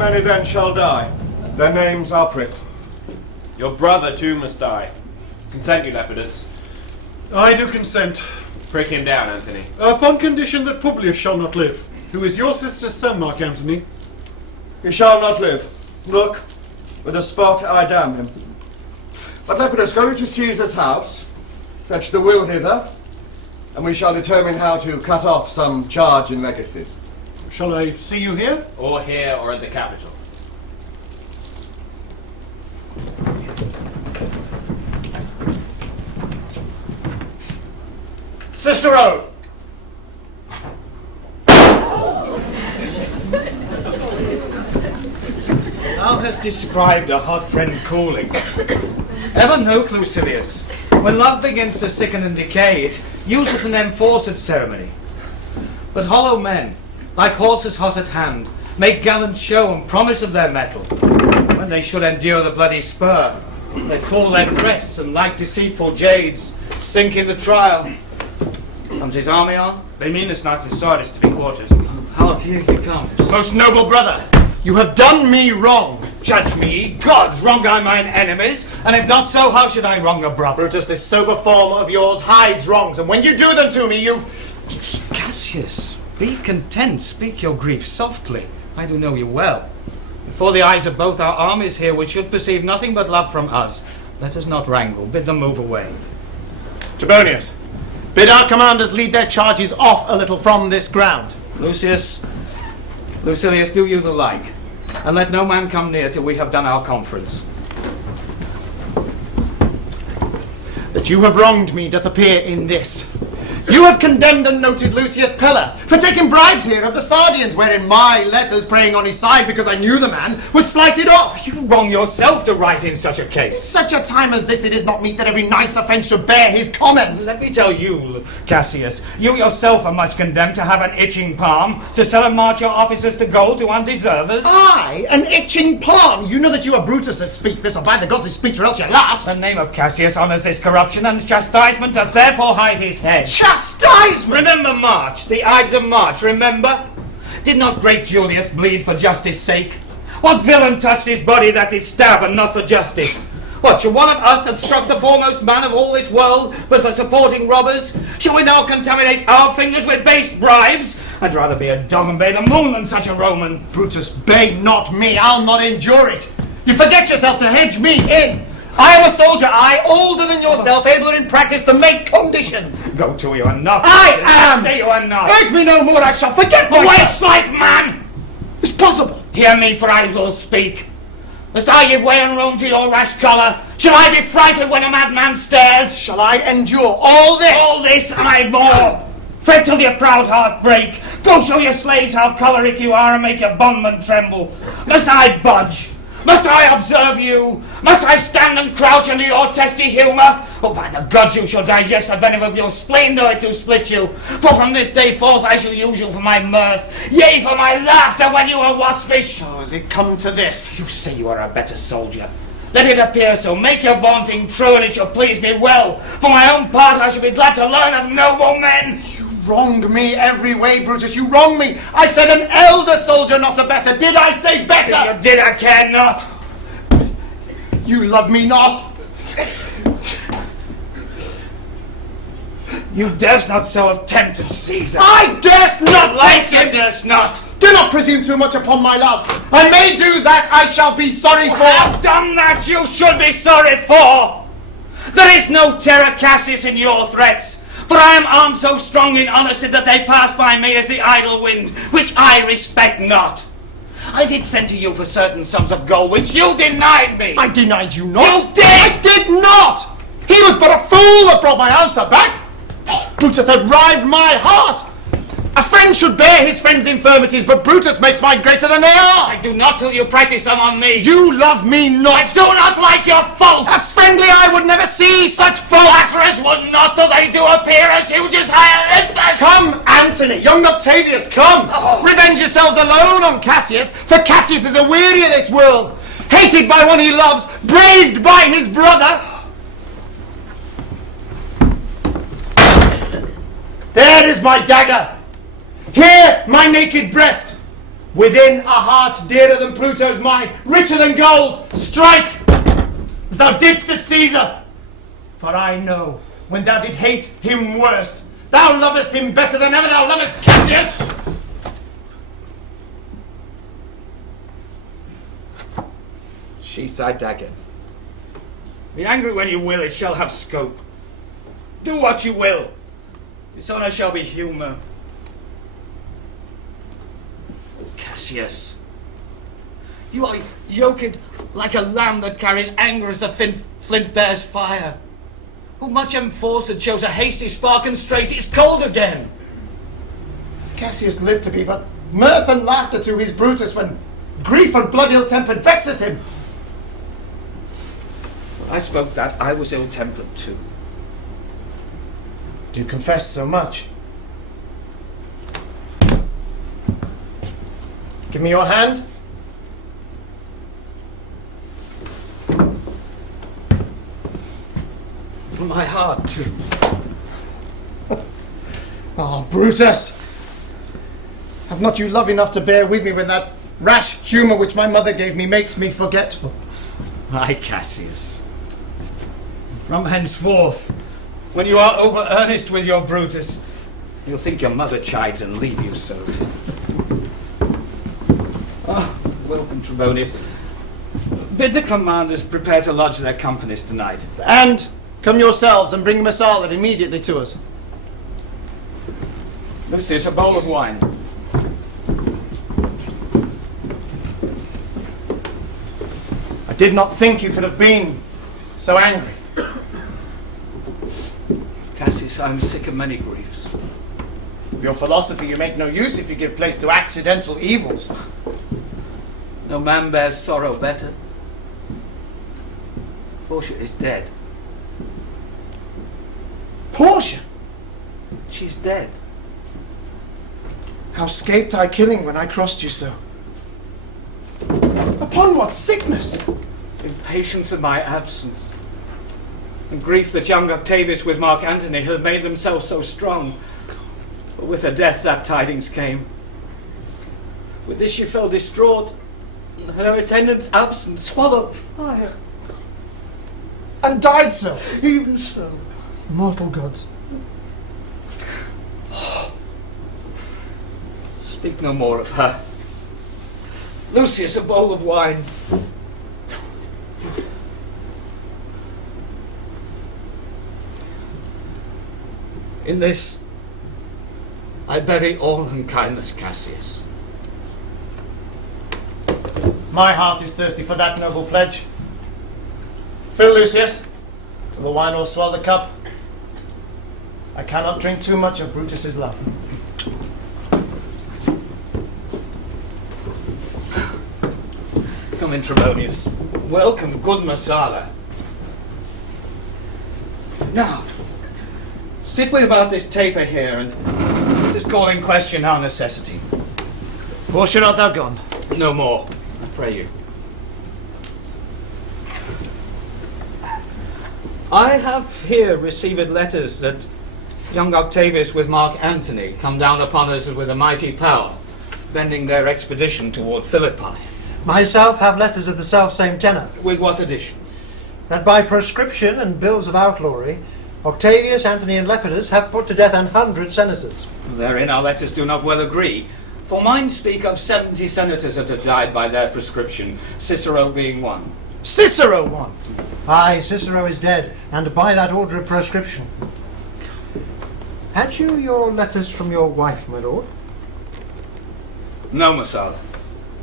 many then shall die. Their names are pricked. Your brother too must die. Consent you, Lepidus. I do consent. Prick him down, Anthony. Upon condition that Publius shall not live, who is your sister's son, Mark Antony. He shall not live. Look, with a spot I damn him. But Lepidus, go to Caesar's house, fetch the will hither, and we shall determine how to cut off some charge in legacies. Shall I see you here? Or here, or at the Capitol. Cicero! Thou hast described a hot friend cooling. Ever note, Lucilius, when love begins to sicken and decay, it useth an enforced ceremony. But hollow men, like horses hot at hand, make gallant show and promise of their mettle. When they should endure the bloody spur, they fall their crests and like deceitful jades, sink in the trial. Comes his army on? They mean this night in Sardis to be quartered. How here he comes. Most noble brother, you have done me wrong. Judge me, gods, wrong I mine enemies, and if not so, how should I wrong a brother? Brutus, this sober form of yours hides wrongs, and when you do them to me, you... Cassius, be content, speak your grief softly. I do know you well. Before the eyes of both our armies here, which should perceive nothing but love from us, let us not wrangle, bid them move away. Tibonius, bid our commanders lead their charges off a little from this ground. Lucilius, do you the like, and let no man come near till we have done our conference. That you have wronged me doth appear in this. You have condemned and noted Lucius Pella for taking bribes here of the Sardians, wherein my letters praying on his side because I knew the man was slighted off. You wrong yourself to write in such a case. Such a time as this, it is not meet that every nice offence should bear his comment. Let me tell you, Cassius, you yourself are much condemned to have an itching palm, to sell and march your officers to gold to undeservers. I, an itching palm? You know that you are Brutus that speaks this, or by the gods he speaks, or else you're lost. The name of Cassius honours this corruption, and chastisement doth therefore hide his head. Chastisement! Remember March, the Ides of March, remember? Did not great Julius bleed for justice' sake? What villain touched his body that did stab and not for justice? What, should one of us obstruct the foremost man of all this world, but for supporting robbers? Shall we now contaminate our fingers with base bribes? I'd rather be a dog and bay the moon than such a Roman. Brutus, bay not me, I'll not endure it. You forget yourself to hedge me in. I am a soldier, older than yourself, able in practice to make conditions. Go to, you are not. I am! Say you are not. Urge me no more, I shall forget myself. Waste-like man! It's possible. Hear me, for I will speak. Must I give way and room to your rash choler? Shall I be frightened when a madman stares? Shall I endure all this? All this and I more. Fret till your proud heart break. Go show your slaves how choleric you are and make your bondmen tremble. Must I budge? Must I observe you? Must I stand and crouch under your testy humour? Oh, by the gods, you shall digest the venom of your spleen, though it do split you. For from this day forth I shall use you for my mirth, yea, for my laughter when you are waspish. Oh, has it come to this? You say you are a better soldier. Let it appear so. Make your vaunting true, and it shall please me well. For my own part, I shall be glad to learn of noble men. Wrong me every way, Brutus, you wrong me. I said an elder soldier, not a better. Did I say better? If you did, I care not. You love me not. You durst not so have tempted Caesar. I durst not Like tempt you him. durst not. Do not presume too much upon my love. I may do that I shall be sorry for. Have done that you should be sorry for. There is no terror, Cassius, in your threats. For I am armed so strong in honesty that they pass by me as the idle wind, which I respect not. I did send to you for certain sums of gold, which you denied me. I denied you not. You did! I did not! He was but a fool that brought my answer back. Brutus that rived my heart. A friend should bear his friend's infirmities, but Brutus makes mine greater than they are. I do not till you practice them on me. You love me not. I do not like your faults. As friendly I would never see such faults. Lazarus would not, though they do appear as huge as high Olympus. Come, Antony, young Octavius, come. Oh. Revenge yourselves alone on Cassius, for Cassius is a weary of this world. Hated by one he loves, braved by his brother. There is my dagger. Here, my naked breast. Within a heart dearer than Pluto's mine, richer than gold, strike! As thou didst at Caesar! For I know, when thou did hate him worst, thou lovest him better than ever thou lovest Cassius! Sheath thy dagger. Be angry when you will, it shall have scope. Do what you will. Its honour shall be humour. Cassius, you are yoked like a lamb that carries anger as the flint bears fire. Who much enforced shows a hasty spark and straight is cold again. Cassius lived to be but mirth and laughter to his Brutus when grief and blood ill-tempered vexeth him. When I spoke that, I was ill-tempered too. Do you confess so much? Give me your hand. My heart too. Ah, Brutus! Have not you love enough to bear with me when that rash humour which my mother gave me makes me forgetful? My Cassius, from henceforth, when you are over earnest with your Brutus, you'll think your mother chides and leave you so. Welcome, Trebonius. Bid the commanders prepare to lodge their companies tonight. And come yourselves and bring Messala immediately to us. Lucius, a bowl of wine. I did not think you could have been so angry. Cassius, I am sick of many griefs. Of your philosophy you make no use if you give place to accidental evils. No man bears sorrow better. Portia is dead. Portia! She's dead. How scaped I killing when I crossed you so? Upon what sickness? Impatience of my absence, and grief that young Octavius with Mark Antony had made themselves so strong. But with her death that tidings came. With this she fell distraught, and her attendant's absence swallowed fire. And died so? Even so. Mortal gods. Speak no more of her. Lucius, a bowl of wine. In this, I bury all unkindness, Cassius. My heart is thirsty for that noble pledge. Fill, Lucius, till the wine will swell the cup. I cannot drink too much of Brutus's love. Come in, Trebonius. Welcome, good Messala. Now, sit we about this taper here and just call in question our necessity. Portia, art thou gone? No more, I pray you. I have here received letters that young Octavius with Mark Antony come down upon us with a mighty power, bending their expedition toward Philippi. Myself have letters of the self-same tenor, With what addition? that by proscription and bills of outlawry, Octavius, Antony, and Lepidus have put to death 100 senators. Therein our letters do not well agree, for mine speak of 70 senators that have died by their prescription, Cicero being one. Cicero won. Aye, Cicero is dead, and by that order of proscription. Had you your letters from your wife, my lord? No, Messala.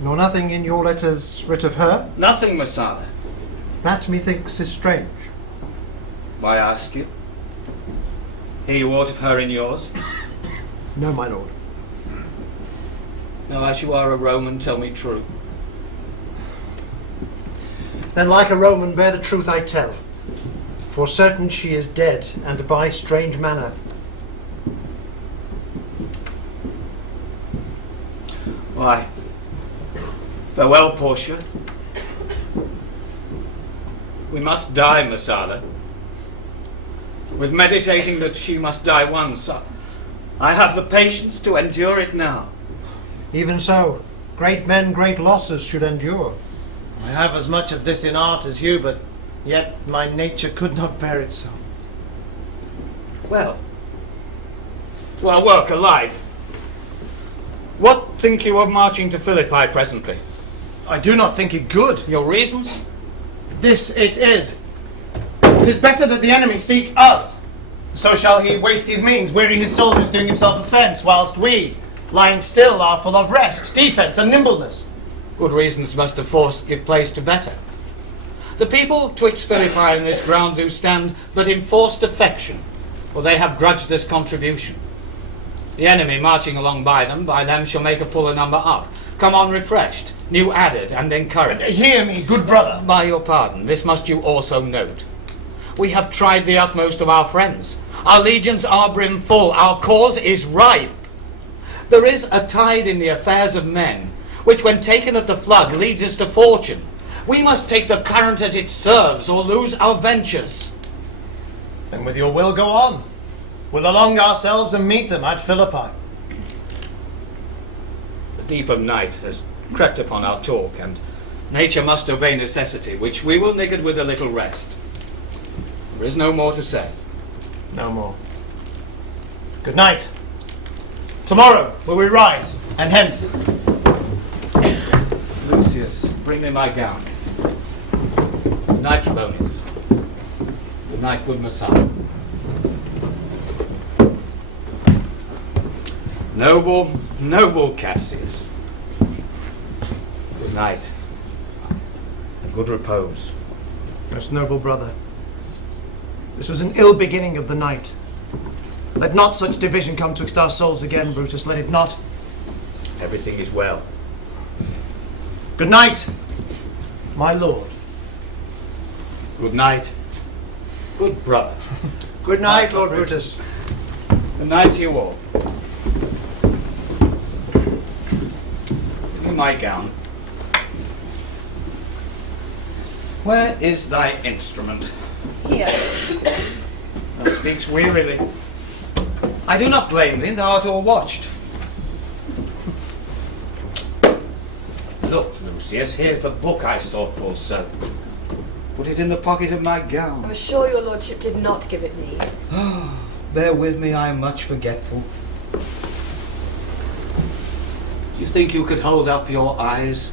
Nor nothing in your letters writ of her? Nothing, Messala. That, methinks, is strange. Why ask you? Hear you aught of her in yours? No, my lord. No, as you are a Roman, tell me true. Then like a Roman bear the truth I tell. For certain she is dead, and by strange manner. Why, farewell, Portia. We must die, Messala. With meditating that she must die once, I have the patience to endure it now. Even so, Great men, great losses should endure. I have as much of this in art as you, but yet my nature could not bear it so. Well, to our work alive. What think you of marching to Philippi presently? I do not think it good. Your reasons? This it is. 'Tis better that the enemy seek us. So shall he waste his means, weary his soldiers, doing himself offence, whilst we, lying still, are full of rest, defence, and nimbleness. Good reasons must of force give place to better. The people twixt Philippi and this ground do stand, but in forced affection, for they have grudged us contribution. The enemy marching along by them shall make a fuller number up. Come on refreshed, new added, and encouraged. Hear me, good brother. By your pardon, this must you also note. We have tried the utmost of our friends. Our legions are brimful, our cause is ripe. There is a tide in the affairs of men, which when taken at the flood leads us to fortune. We must take the current as it serves, or lose our ventures. Then with your will go on. We'll along ourselves and meet them at Philippi. The deep of night has crept upon our talk, and nature must obey necessity, which we will niggard with a little rest. There is no more to say. No more. Good night. Tomorrow will we rise, and hence. Lucius, bring me my gown. Good night, Trebonius. Good night, good Messiah. Noble, noble Cassius. Good night, and good repose. Most noble brother, this was an ill beginning of the night. Let not such division come twixt our souls again, Brutus, let it not. Everything is well. Good night, my lord. Good night, good brother. Good night, Lord Brutus. Good night to you all. Give me my gown. Where is thy instrument? Here. Thou speaks wearily. I do not blame thee, thou art all watched. Look, Lucius, here's the book I sought for, so. Put it in the pocket of my I gown. was sure your lordship did not give it me. Bear with me, I am much forgetful. Do you think you could hold up your eyes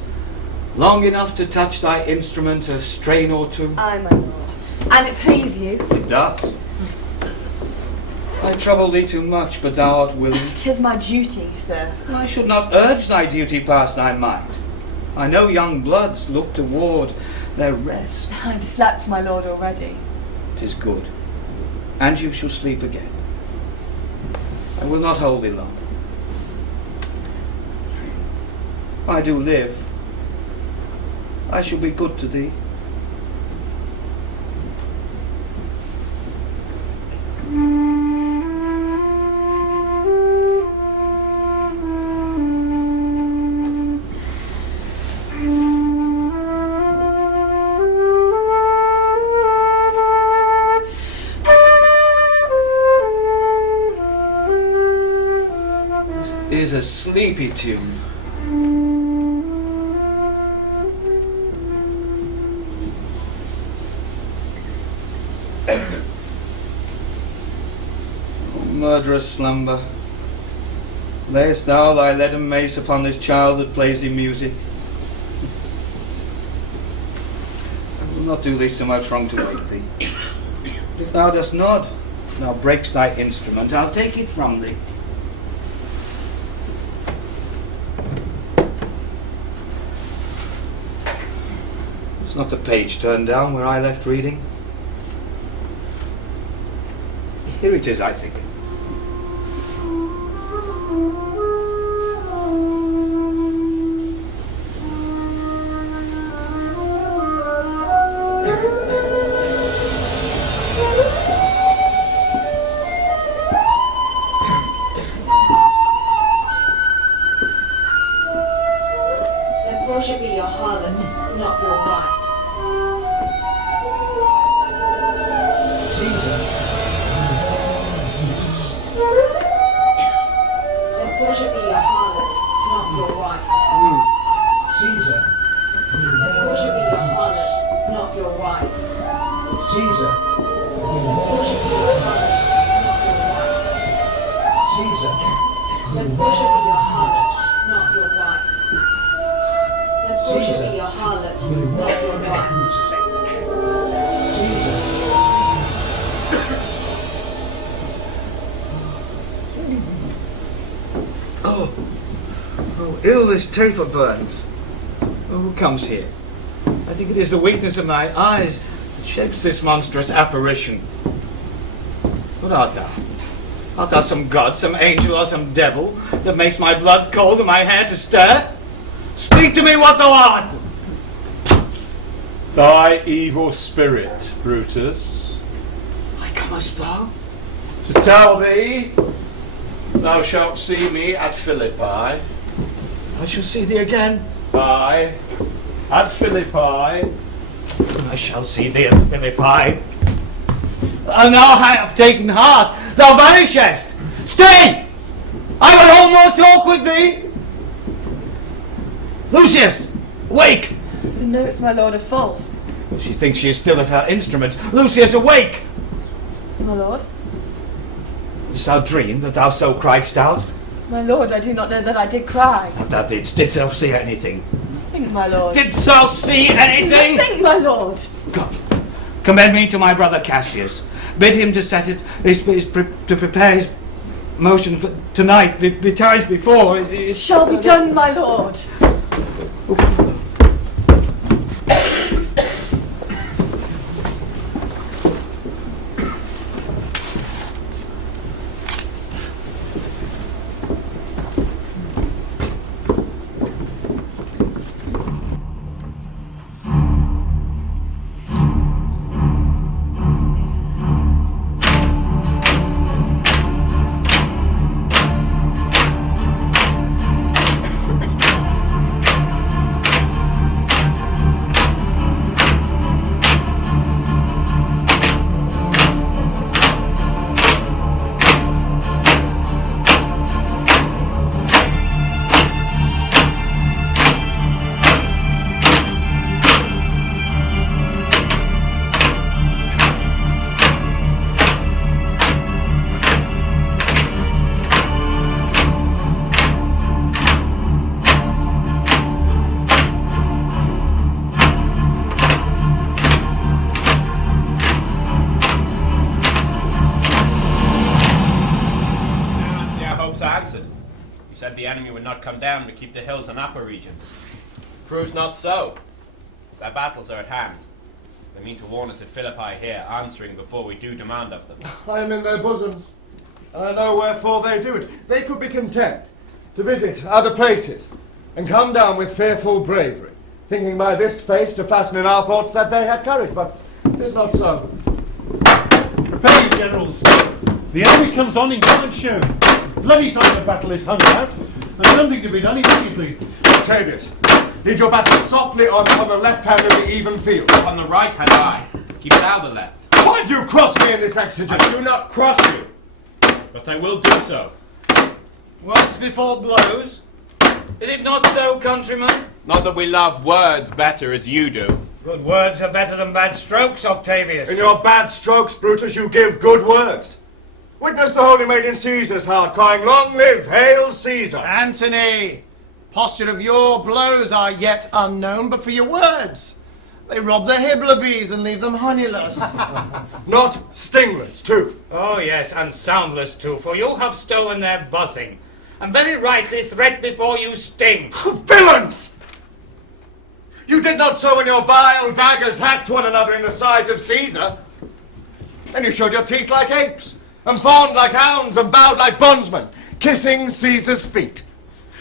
long enough to touch thy instrument a strain or two? Aye, my lord. And it please you. It does. I trouble thee too much, but thou art willing. 'Tis my duty, sir. I should not urge thy duty past thy mind. I know young bloods look toward their rest. I've slept, my lord, already. 'Tis good, and you shall sleep again. I will not hold thee long. If I do live, I shall be good to thee. Is a sleepy tune. O murderous slumber, layest thou thy leaden mace upon this child that plays thee music? I will not do thee so much wrong to wake thee. But if thou dost not, thou breakst thy instrument, I'll take it from thee. Not the page turned down where I left reading. Here it is, I think. Therefore should be your harlot, not your wife. Therefore Caesar. Caesar. Let worship be your harlot, not your wife. Let worship be your harlot, not your wife. Oh, ill this taper burns. Oh, who comes here? I think it is the weakness of my eyes that shapes this monstrous apparition. What art thou? Art thou some god, some angel, or some devil that makes my blood cold and my hair to stir? Speak to me what thou art! Thy evil spirit, Brutus. Why comest thou? To tell thee, thou shalt see me at Philippi. I shall see thee again. Aye, at Philippi. I shall see thee at Philippi. And now I have taken heart, thou vanishest! Stay! I will hold more talk with thee! Lucius! Awake! The notes, my lord, are false. She thinks she is still at her instrument. Lucius, awake! My lord? Didst thou dream that thou so criedst out? My lord, I do not know that I did cry. That thou didst. Didst thou see anything? Nothing, my lord. Didst thou see anything? Nothing, my lord. Go. Commend me to my brother Cassius. Bid him to set it, to prepare his motions tonight, betimes before. It shall be done, my lord. The enemy would not come down to keep the hills and upper regions. Proves not so. Their battles are at hand. They mean to warn us at Philippi here, answering before we do demand of them. I am in their bosoms, and I know wherefore they do it. They could be content to visit other places, and come down with fearful bravery, thinking by this face to fasten in our thoughts that they had courage, but it is not so. Prepare you, generals. The enemy comes on in grand show. Bloody sign of battle is hung out, and something to be done immediately. Octavius, lead your battle softly on the left hand of the even field. On the right hand I. Keep thou the left. Why do you cross me in this exigence? I do not cross you, but I will do so. Once before blows? Is it not so, countrymen? Not that we love words better as you do. Good words are better than bad strokes, Octavius. In your bad strokes, Brutus, you give good words. Witness the holy maiden Caesar's heart, crying, "Long live, hail Caesar!" Antony, posture of your blows are yet unknown, but for your words, they rob the Hibblebes and leave them honeyless. Not stingless, too. Oh yes, and soundless too, for you have stolen their buzzing, and very rightly threat before you sting. Villains! You did not so when your vile daggers hacked one another in the sides of Caesar. And you showed your teeth like apes, and fawned like hounds, and bowed like bondsmen, kissing Caesar's feet.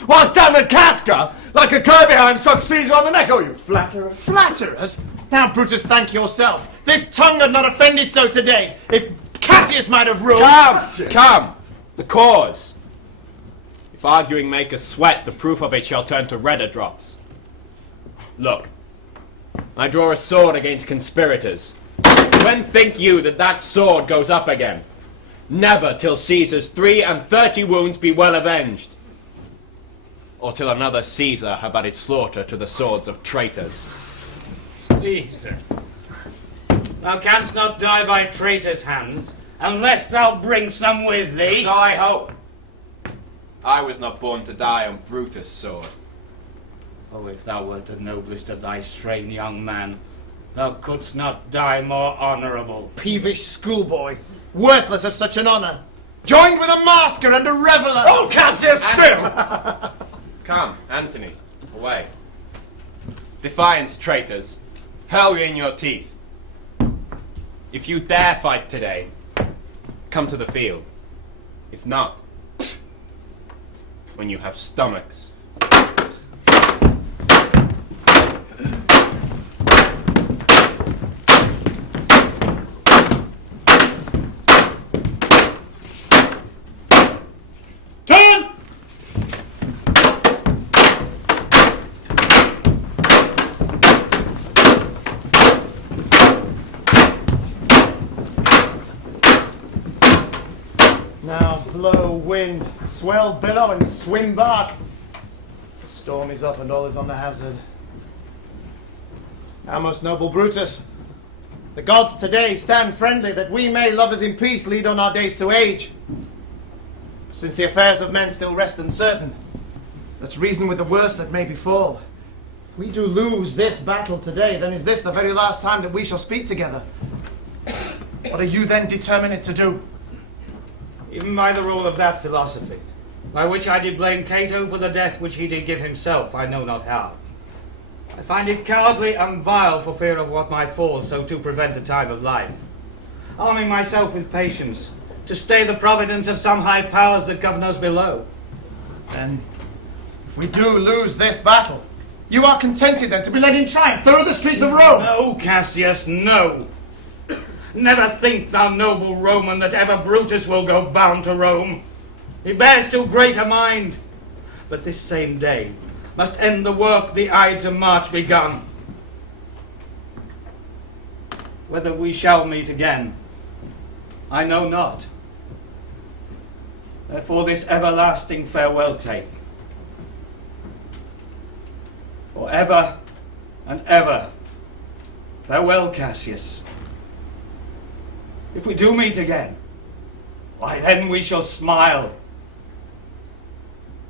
Whilst down at Casca, like a cur behind, struck Caesar on the neck. Oh, you flatterer. Flatterers? Now, Brutus, thank yourself. This tongue had not offended so today. If Cassius might have ruled... Come! The cause. If arguing make us sweat, the proof of it shall turn to redder drops. Look, I draw a sword against conspirators. When think you that that sword goes up again? Never till Caesar's 33 wounds be well avenged, or till another Caesar have added slaughter to the swords of traitors. Caesar. Thou canst not die by traitors' hands, unless thou bring some with thee. So I hope. I was not born to die on Brutus' sword. Oh, if thou wert the noblest of thy strain, young man, thou couldst not die more honourable. Peevish schoolboy, worthless of such an honour, joined with a masker and a reveller. Oh, Cassius, still! Come, Anthony, away. Defiance, traitors. Hell in your teeth. If you dare fight today, come to the field. If not, when you have stomachs. Turn! Now blow, wind, swell, billow, and swim back. The storm is up and all is on the hazard. Now, most noble Brutus, the gods today stand friendly that we may, lovers in peace, lead on our days to age. Since the affairs of men still rest uncertain, let's reason with the worst that may befall. If we do lose this battle today, then is this the very last time that we shall speak together? What are you then determined to do? Even by the rule of that philosophy, by which I did blame Cato for the death which he did give himself, I know not how. I find it cowardly and vile for fear of what might fall, so to prevent the time of life. Arming myself with patience, to stay the providence of some high powers that govern us below. Then, if we do lose this battle, you are contented then to be led in triumph through the streets of Rome? No, Cassius, no. Never think, thou noble Roman, that ever Brutus will go bound to Rome. He bears too great a mind. But this same day must end the work the Ides of March begun. Whether we shall meet again, I know not. Therefore this everlasting farewell take. For ever and ever, farewell, Cassius. If we do meet again, why then we shall smile.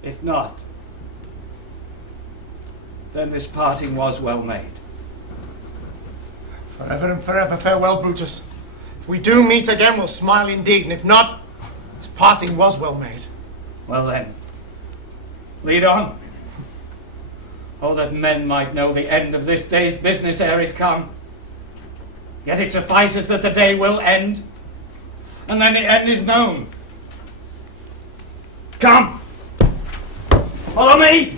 If not, then this parting was well made. Forever and forever, farewell, Brutus. If we do meet again, we'll smile indeed, and if not, this parting was well made. Well then, lead on. Oh, that men might know the end of this day's business ere it come. Yet it suffices that the day will end, and then the end is known. Come! Follow me!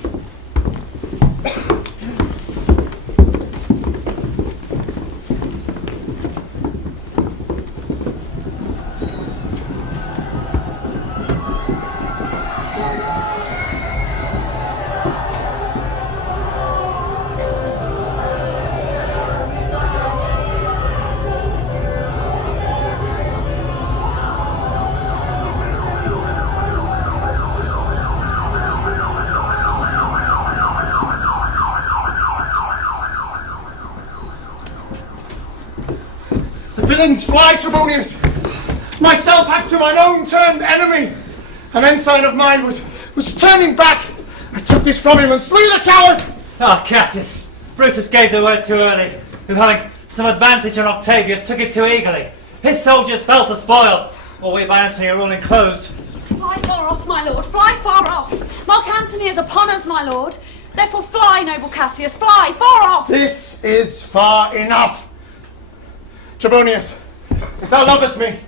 Villains, fly, Trebonius! Myself hath to mine own turned enemy. An ensign of mine was turning back. I took this from him and slew the coward! Ah, Cassius! Brutus gave the word too early, who having some advantage on Octavius took it too eagerly. His soldiers fell to spoil, or we by Antony are all enclosed. Fly far off, my lord, fly far off! Mark Antony is upon us, my lord. Therefore fly, noble Cassius, fly far off! This is far enough. Trebonius, if thou lovest me,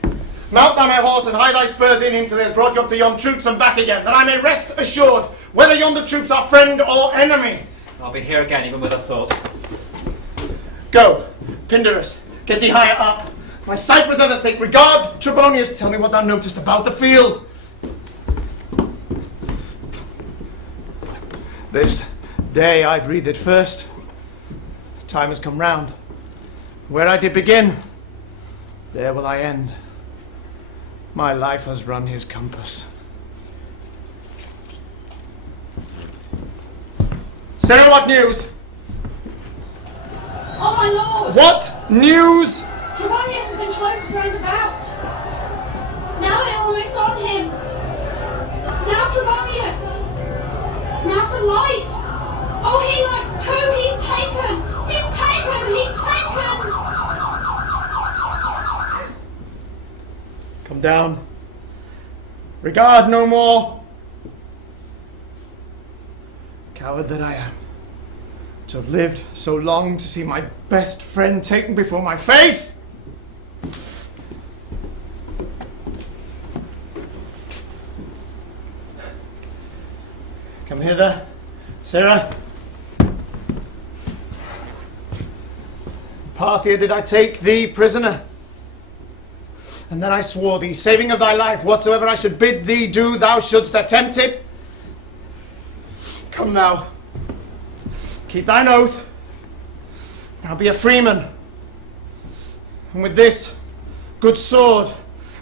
mount thou my horse and hie thy spurs in him till he has brought you up to yon troops and back again, that I may rest assured whether yonder troops are friend or enemy. I'll be here again, even with a thought. Go, Pindarus, get thee higher up. My sight was ever thick. Regard, Trebonius, tell me what thou notest about the field. This day I breathed it first. Time has come round. Where I did begin, there will I end. My life has run his compass. Sarah, what news? Oh, my lord! What news? Trebonius has been close round about. Now they're almost on him. Now Trebonius. Now some light. Oh, he likes too. He's taken. He's taken. He's taken. Come down. Regard no more. Coward that I am. To have lived so long to see my best friend taken before my face! Come hither, Sarah. Parthia did I take thee prisoner. And then I swore thee, saving of thy life, whatsoever I should bid thee do, thou shouldst attempt it. Come now. Keep thine oath. Now be a freeman. And with this good sword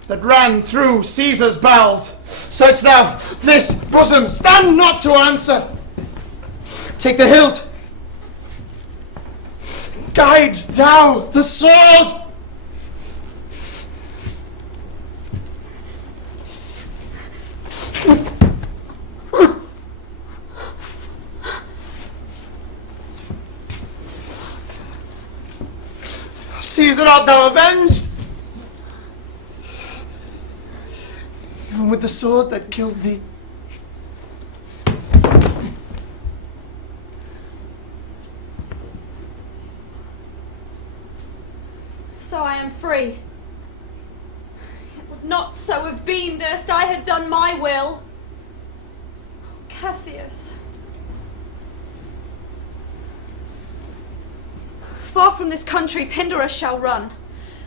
that ran through Caesar's bowels, search thou this bosom. Stand not to answer. Take the hilt. Guide thou the sword. Caesar, art thou avenged? Even with the sword that killed thee. So I am free. It would not so have been, durst I had done my will. Cassius. Far from this country Pindarus shall run,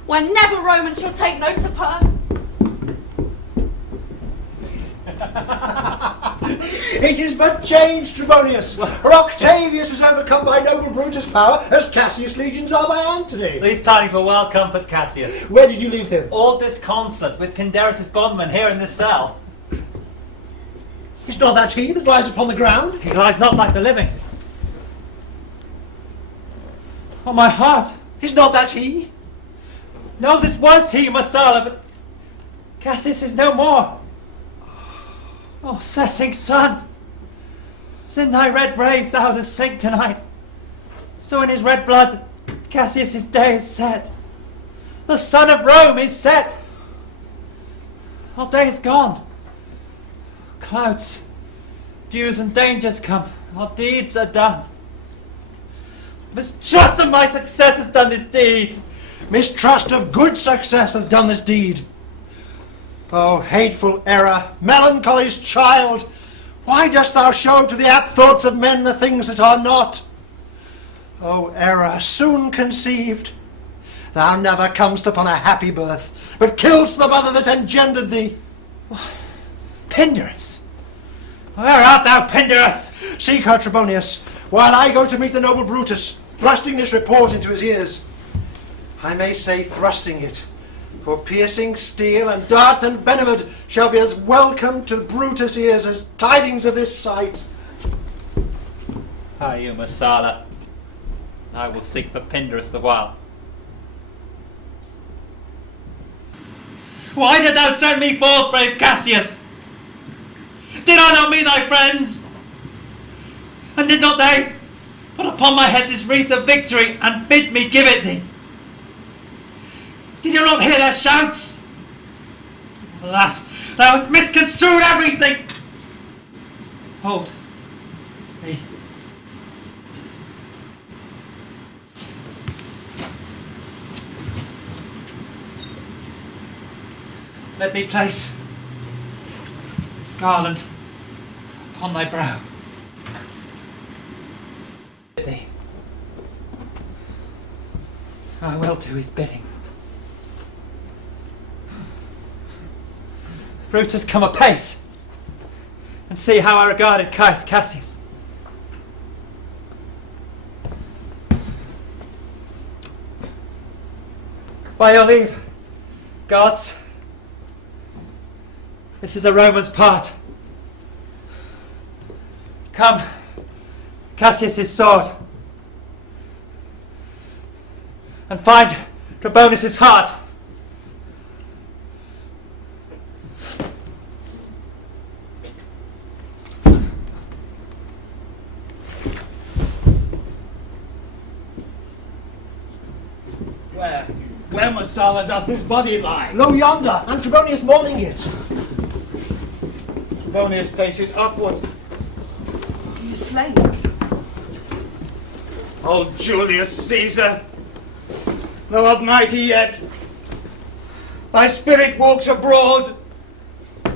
where never Roman shall take note of her. It is but change, Trebonius, for Octavius is overcome by noble Brutus' power, as Cassius' legions are by Antony. These tidings were welcome for Cassius. Where did you leave him? All disconsolate with Pindarus' bondman here in this cell. Is not that he that lies upon the ground? He lies not like the living. Oh, my heart! Is not that he? No, this was he, Messala, but Cassius is no more. Oh, setting sun! As in thy red rays thou dost sink tonight, so in his red blood Cassius' day is set. The sun of Rome is set. All day is gone. Clouds, dews and dangers come. Our deeds are done. Mistrust of my success has done this deed. Mistrust of good success hath done this deed. Oh, hateful error, melancholy's child, why dost thou show to the apt thoughts of men the things that are not? Oh, error, soon conceived, thou never comest upon a happy birth, but kill'st the mother that engendered thee. Pindarus! Where art thou, Pindarus? Seek her, Trebonius, while I go to meet the noble Brutus, thrusting this report into his ears. I may say thrusting it, for piercing steel and darts envenomed shall be as welcome to Brutus' ears as tidings of this sight. Are you, Messala? I will seek for Pindarus the while. Why did thou send me forth, brave Cassius? Did I not meet thy friends? And did not they put upon my head this wreath of victory and bid me give it thee? Did you not hear their shouts? Alas, thou hast misconstrued everything! Hold thee. Let me place this garland upon thy brow. Thee. I will do his bidding. Brutus, come apace, and see how I regarded Caius Cassius. By your leave, guards, this is a Roman's part. Come, Cassius' sword, and find Trebonius' heart. Where Messala doth his body lie? Lo yonder, and Trebonius mourning it. Trebonius faces upward. He is slain. Oh, Julius Caesar, thou art mighty yet. Thy spirit walks abroad,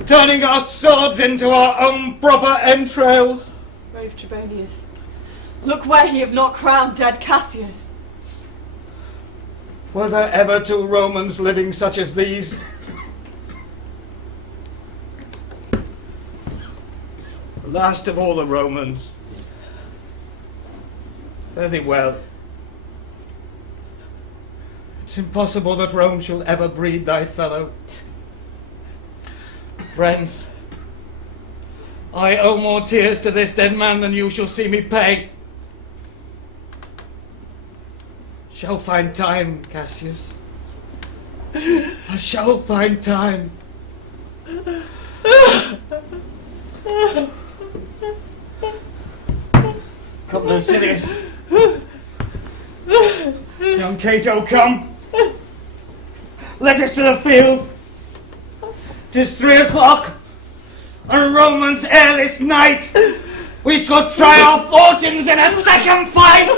turning our swords into our own proper entrails. Brave Trebonius, look where he have not crowned dead Cassius. Were there ever two Romans living such as these? The last of all the Romans. Fare thee well. It's impossible that Rome shall ever breed thy fellow. Friends, I owe more tears to this dead man than you shall see me pay. Shall find time, Cassius. I shall find time. Come, Lucilius. Young Cato, come. Let us to the field. 'Tis 3 o'clock, and Romans airless night. We shall try our fortunes in a second fight.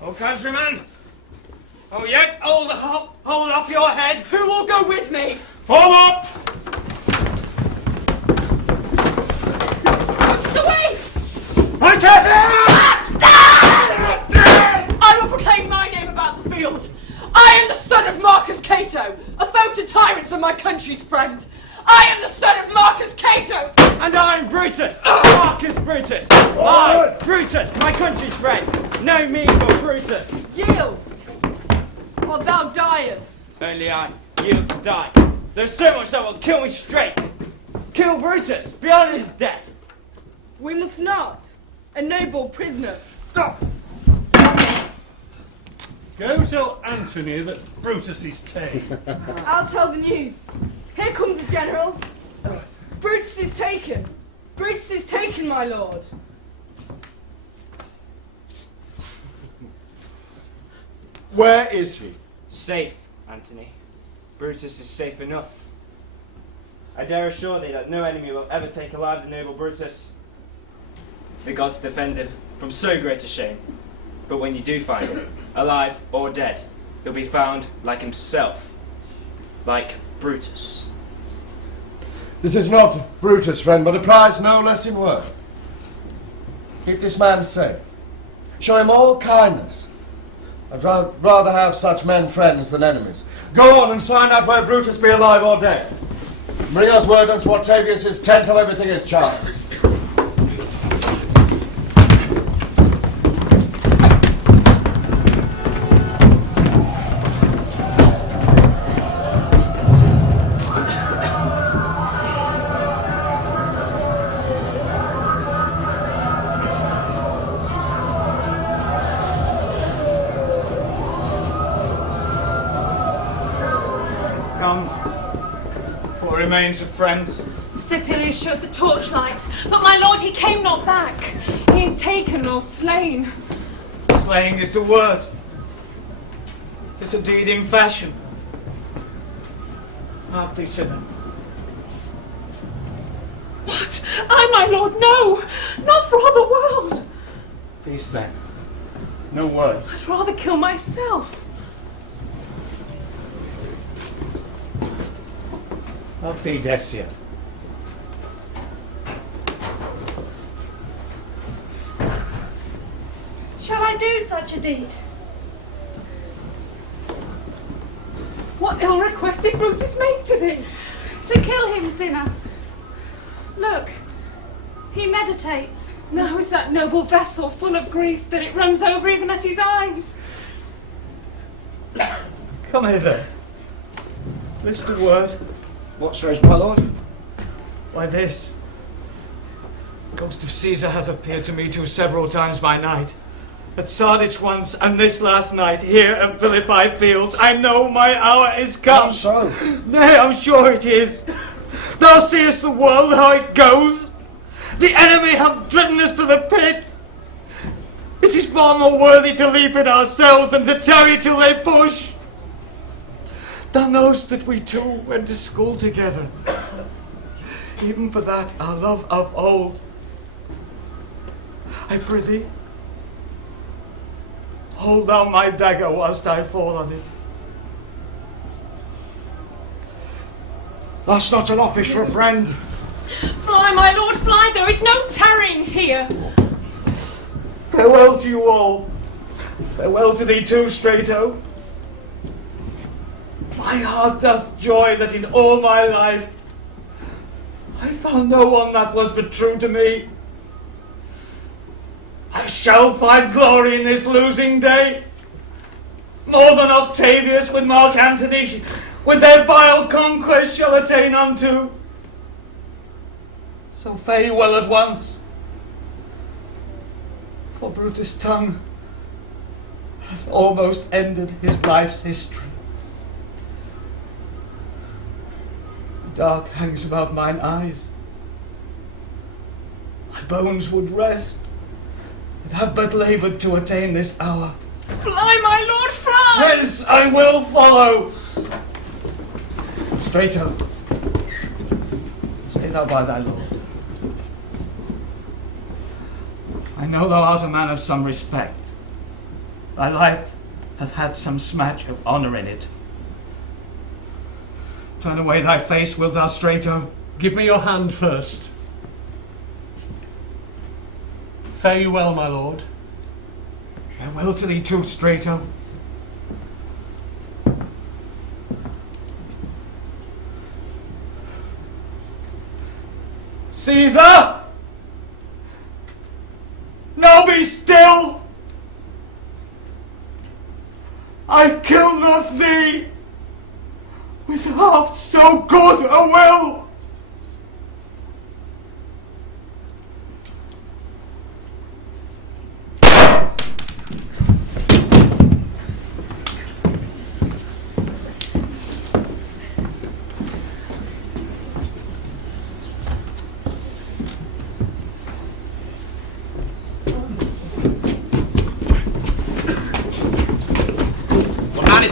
Oh, countrymen! Oh, yet hold up your heads! Who will go with me? Form up! Push us away! I will proclaim my name about the field. I am the son of Marcus Cato, a foe to tyrants and my country's friend. I am the son of Marcus Cato! And I am Brutus! Marcus Brutus! I, Brutus, my country's friend! Know me for Brutus! Yield, or thou diest. Only I yield to die. There's so much that will kill me straight! Kill Brutus, beyond his death! We must not. A noble prisoner. Go tell Antony that Brutus is taken. I'll tell the news. Here comes the general. Brutus is taken. Brutus is taken, my lord. Where is he? Safe, Antony. Brutus is safe enough. I dare assure thee that no enemy will ever take alive the noble Brutus. The gods defend him from so great a shame. But when you do find him, alive or dead, he'll be found like himself, like Brutus. This is not Brutus, friend, but a prize no less in worth. Keep this man safe. Show him all kindness. I'd rather have such men friends than enemies. Go on and find out where Brutus be alive or dead. Bring us word unto Octavius' tent till everything is charged. Come, poor remains of friends. Statilius showed the torchlight, but my lord, he came not back. He is taken or slain. Slaying is the word. 'Tis a deed in fashion. Hark thee, sinner. What? I, my lord, no! Not for all the world! Peace then. No words. I'd rather kill myself. Hark thee, Decia. Shall I do such a deed? What ill request did Brutus make to thee? To kill him, sinner. Look, he meditates. Now is that noble vessel full of grief that it runs over even at his eyes. Come hither. List a word. What says my lord? Why this. Ghost of Caesar hath appeared to me 2 several times by night. At Sardis once, and this last night, here at Philippi fields. I know my hour is come. Not so. Nay, I'm sure it is. Thou seest the world, how it goes. The enemy have driven us to the pit. It is far more worthy to leap it ourselves than to tarry till they push. Thou knowest that we two went to school together. Even for that, our love of old. I prithee, hold thou my dagger whilst I fall on it. That's not an office for a friend. Fly, my lord, fly. There is no tarrying here. Farewell to you all. Farewell to thee too, Strato. My heart doth joy that in all my life I found no one that was but true to me. I shall find glory in this losing day, more than Octavius with Mark Antony with their vile conquest shall attain unto. So fare you well at once, for Brutus' tongue hath almost ended his life's history. Dark hangs above mine eyes. My bones would rest, and have but laboured to attain this hour. Fly, my lord, fly! Hence I will follow. Strato, stay thou by thy lord. I know thou art a man of some respect. Thy life hath had some smatch of honour in it. Turn away thy face, wilt thou, Strato? Give me your hand first. Fare you well, my lord. Farewell to thee too, Strato. Caesar! Now be still! I kill not thee with half so good a will!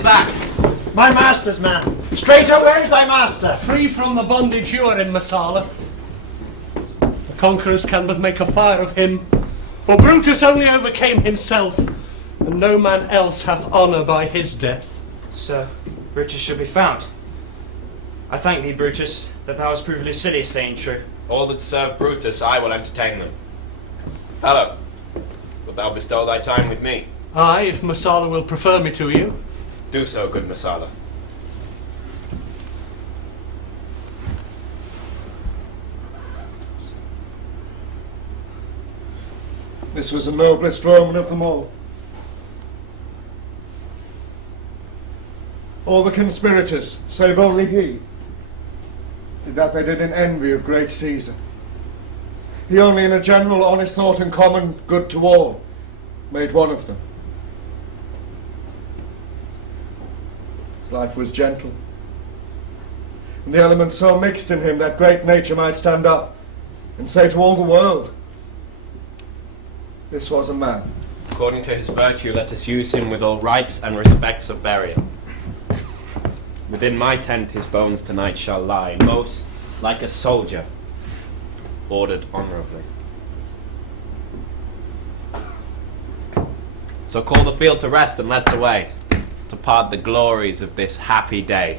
Back. My master's man. Strato, where's thy master? Free from the bondage you are in, Messala. The conquerors can but make a fire of him, for Brutus only overcame himself, and no man else hath honour by his death. Sir, Brutus should be found. I thank thee, Brutus, that thou hast proved Lucilius saying true. All that serve Brutus, I will entertain them. Fellow, wilt thou bestow thy time with me? Aye, if Messala will prefer me to you. Do so, good Messala. This was the noblest Roman of them all. All the conspirators, save only he, did that they did in envy of great Caesar. He only in a general honest thought and common good to all made one of them. His life was gentle, and the elements so mixed in him that great nature might stand up and say to all the world, this was a man. According to his virtue, let us use him with all rights and respects of burial. Within my tent his bones tonight shall lie, most like a soldier, ordered honourably. So call the field to rest and let's away, to part the glories of this happy day.